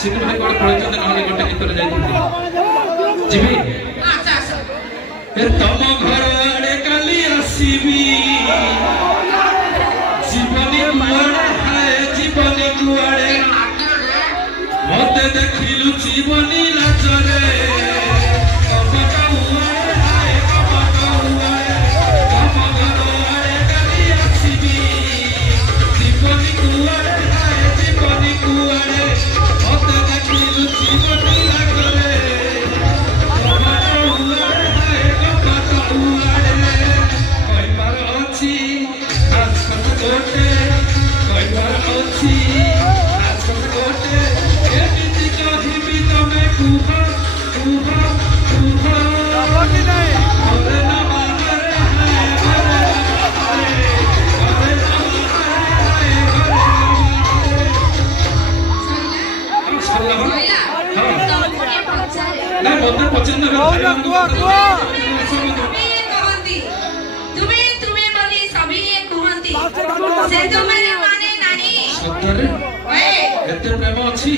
सिद्धू भाई कोड पळचंद नहले गोटे गीतरे जाइथिले जिबी अच्छा अच्छा ए तम घर आड़े काली आसीबी जीवनी कुआड़े हाय जीवनी कुआड़े मते देखिलु जीवनी लाचरे से तो मैंने माने नहीं। सत्तर? कितने प्रेम अच्छी?